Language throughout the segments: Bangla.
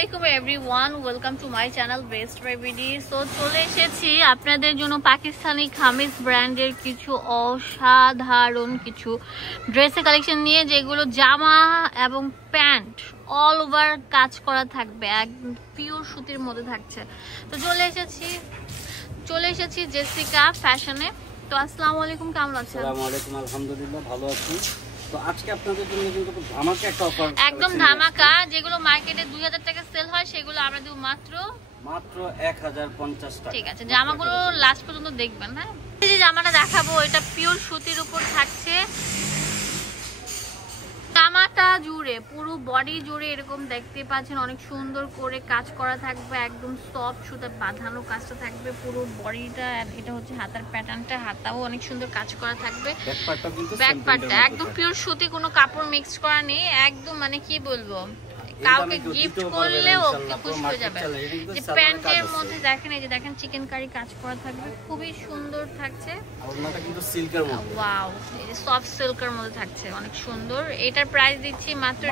আলাইকুম everyone, welcome to my channel best by BD. So চলে এসেছি আপনাদের জন্য পাকিস্তানি খামিজ ব্র্যান্ডের কিছু অসাধারণ কিছু ড্রেসের কালেকশন নিয়ে, যেগুলো জামা এবং প্যান্ট অল ওভার কাজ করা থাকবে, একদম পিওর সুতির মধ্যে থাকছে। তো চলে এসেছি জেসিকা ফ্যাশনে। তো আসসালামু আলাইকুম, কেমন আছেন? আসসালামু আলাইকুম, আলহামদুলিল্লাহ ভালো আছি। তো আজকে আপনাদের জন্য কিন্তু ধামাকা একটা অফার, একদম ধামাকা। যেগুলো মার্কেটে 2000 টাকা সেল হয় সেগুলো আমরা দেব মাত্র 1050 টাকা। ঠিক আছে, জামাগুলো লাস্ট পর্যন্ত দেখবেন। হ্যাঁ, এই যে জামাটা দেখাবো এটা পিওর সুতির উপর থাকছে। জামাটা জুড়ে পুরো বডি জুড়ে এরকম দেখতে পাচ্ছেন অনেক সুন্দর করে কাজ করা থাকবে, একদম সফট সুতা বাঁধানো কাজটা থাকবে পুরো বডিটা। এটা হচ্ছে হাতার প্যাটার্নটা, হাতাও অনেক সুন্দর কাজ করা থাকবে। ব্যাক পার্টটা একদম পিওর সুতি, কোনো কাপড় মিক্স করা নেই, একদম মানে কি বলবো, কাউকে গিফট করলেও খুশি হয়ে যাবে। যে প্যান্টের মধ্যে দেখেন, এই যে দেখেন চিকেন কারি কাজ করা থাকবে, খুবই সুন্দর থাকছে। ওড়নাটা কিন্তু সিল্কের মধ্যে, ওয়াও, এই যে সফট সিল্কের মধ্যে থাকছে, অনেক সুন্দর। এটার প্রাইস দিচ্ছি মাত্র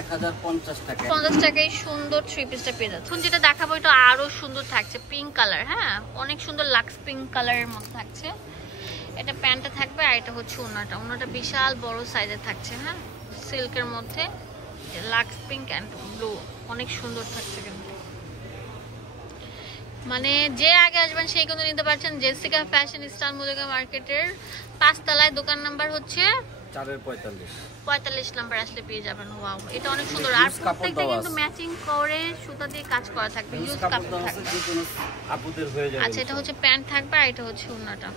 1050 টাকা। 50 টাকায় সুন্দর থ্রি পিসটা পেয়ে যাচ্ছে। এখন যেটা দেখাবো এটা আরো সুন্দর থাকছে, পিঙ্ক কালার। হ্যাঁ, অনেক সুন্দর লাক্স পিঙ্ক কালারের মধ্যে থাকছে। এটা প্যান্টটা থাকবে, আর এটা হচ্ছে ওড়নাটা বিশাল বড় সাইজের থাকছে। হ্যাঁ, সিল্কের মধ্যে লাক্স পিঙ্ক এন্ড ব্লু, অনেক সুন্দর থাকছে। কিন্তু মানে যে আগে আসবেন সেই কিন্তু নিতে পারছেন। জেসিকা ফ্যাশন স্টাইল মুদিকা মার্কেটের 5 তলায়, দোকান নাম্বার হচ্ছে 45 নাম্বার, আসলে পেয়ে যাবেন। ওয়াও, এটা অনেক সুন্দর। আর প্রত্যেকটা কিন্তু ম্যাচিং করে সুতা দিয়ে কাজ করা থাকবে, ইউজ কাপড় থাকবে। আচ্ছা, এটা হচ্ছে প্যান্ট থাকবে, আর এটা হচ্ছে ওড়নাটা।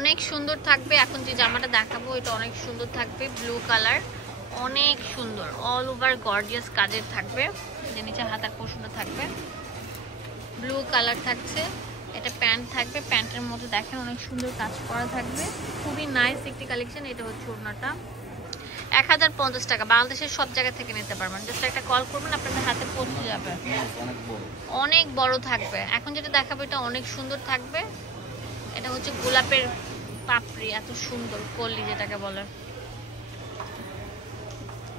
অনেক সুন্দর থাকবে। এখন যে জামাটা দেখাবো এটা অনেক সুন্দর থাকবে, ব্লু কালার, অনেক সুন্দর, অল ওভার গর্জিয়াস কাজের থাকবে। যে নিচে হাতার পোর্শনটা থাকবে ব্লু কালার থাকছে। এটা প্যান্ট থাকবে, প্যান্টের মধ্যে দেখেন অনেক সুন্দর কাজ করা থাকবে, খুবই নাইস একটি কালেকশন। এটা হচ্ছে ওড়নাটা। 1050 টাকা, বাংলাদেশের সব জায়গা থেকে নিতে পারবেন। জাস্ট একটা কল করবেন, আপনাদের হাতে পৌঁছে যাবে। অনেক বড় থাকবে। এখন যেটা দেখাবো এটা অনেক সুন্দর থাকবে। এটা হচ্ছে গোলাপের পাপড়ি, এত সুন্দর কলি যেটাকে বলে।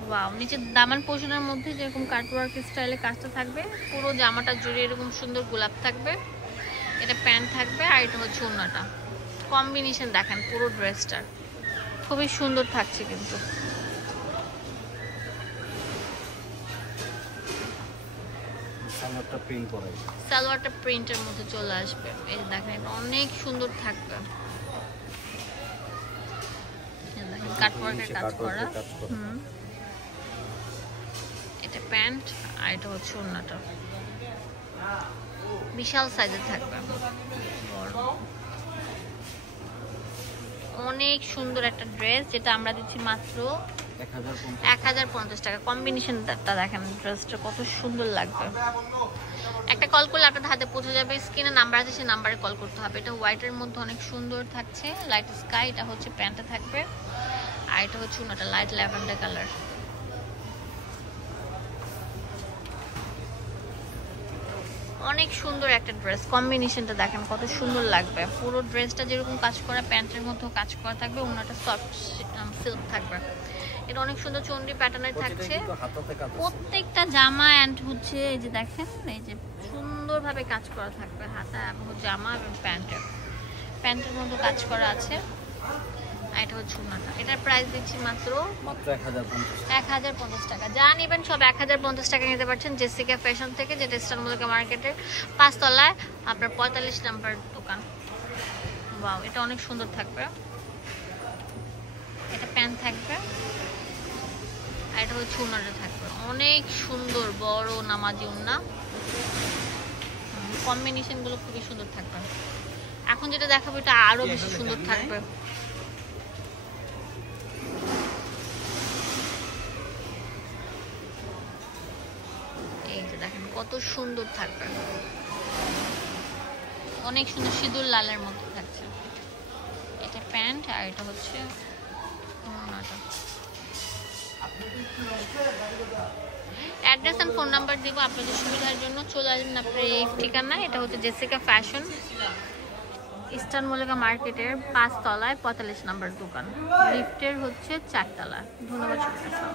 ওয়াও, নিচে দামান পোর্শনের মধ্যে যেরকম কাটওয়ার্ক স্টাইলে কাজটা থাকবে, পুরো জামাটা জুড়ে এরকম সুন্দর গোলাপ থাকবে। এটা প্যান্ট থাকবে, আর এটা হচ্ছে ওড়নাটা। কম্বিনেশন দেখেন পুরো ড্রেসটার, খুবই সুন্দর থাকছে। কিন্তু সালোয়ারটা প্রিন্টের মধ্যে চলে আসবে। এই যে দেখেন এটা অনেক সুন্দর থাকবে, কাটওয়ার্কের কাজ করা। এটা প্যান্ট, আর এটা হচ্ছে ওড়নাটা। বিশাল সাইজের থাকবে, অনেক সুন্দর একটা ড্রেস, যেটা আমরা দিচ্ছি মাত্র 1050 টাকা। কম্বিনেশনটা দেখেন, ড্রেসটা কত সুন্দর লাগবে। একটা কল করলে আপনাদের হাতে পৌঁছে যাবে। স্ক্রিনে নাম্বার আছে, সেই নাম্বারে কল করতে হবে। এটা হোয়াইটের মধ্যে অনেক সুন্দর থাকছে, লাইট স্কাই। এটা হচ্ছে প্যান্টটা থাকবে, আর এটা হচ্ছে ওড়নাটা লাইট ল্যাভেন্ডার কালার। অনেক সুন্দর একটা ড্রেস, কম্বিনেশনটা দেখেন কত সুন্দর লাগবে। পুরো ড্রেসটা যেরকম কাজ করা, প্যান্টের মধ্যেও কাজ করা থাকবে, ওড়নাটা সফট সিল্ক থাকবে। এটা অনেক সুন্দর চন্ডি প্যাটার্নের থাকছে প্রত্যেকটা জামা। এন্ড হচ্ছে এই যে দেখেন, এই যে সুন্দরভাবে কাজ করা থাকবে হাতা এবং জামা এবং প্যান্টের মধ্যে কাজ করা আছে। আর এটা হচ্ছে ওড়নাটা। এটার প্রাইস দিচ্ছি মাত্র 1050 টাকা। যা নেবেন সব 1050 টাকা নিতে পারছেন জেসিকা ফ্যাশন থেকে, যেটা স্টাইল মুদিকা মার্কেটের 5 তলায় আপনার 45 নাম্বার দোকান। ওয়াও, এটা অনেক সুন্দর থাকবে। এটা প্যান্ট থাকবে, আর এটা হচ্ছে ওড়নাটা থাকবে, অনেক সুন্দর বড় নামাজি ওড়না। কম্বিনেশন গুলো খুবই সুন্দর থাকবে। এখন যেটা দেখাবো এটা আরো বেশি সুন্দর থাকবে। এই যে দেখেন কত সুন্দর থাকবে, অনেক সুন্দর সিঁদুর লালের মধ্যে থাকছে। এটা প্যান্ট, আর এটা হচ্ছে ওড়নাটা। অ্যাড্রেস অ্যান্ড ফোন নাম্বার দিব আপনাদের সুবিধার জন্য। চলে আসবেন আপনার এই ঠিকানা। এটা হচ্ছে জেসিকা ফ্যাশন, ইস্টার্ন মল্লিকা মার্কেটের 5 তলায় 45 নম্বর দোকান, লিফটের হচ্ছে 4 তলা। ধন্যবাদ সবাইকে।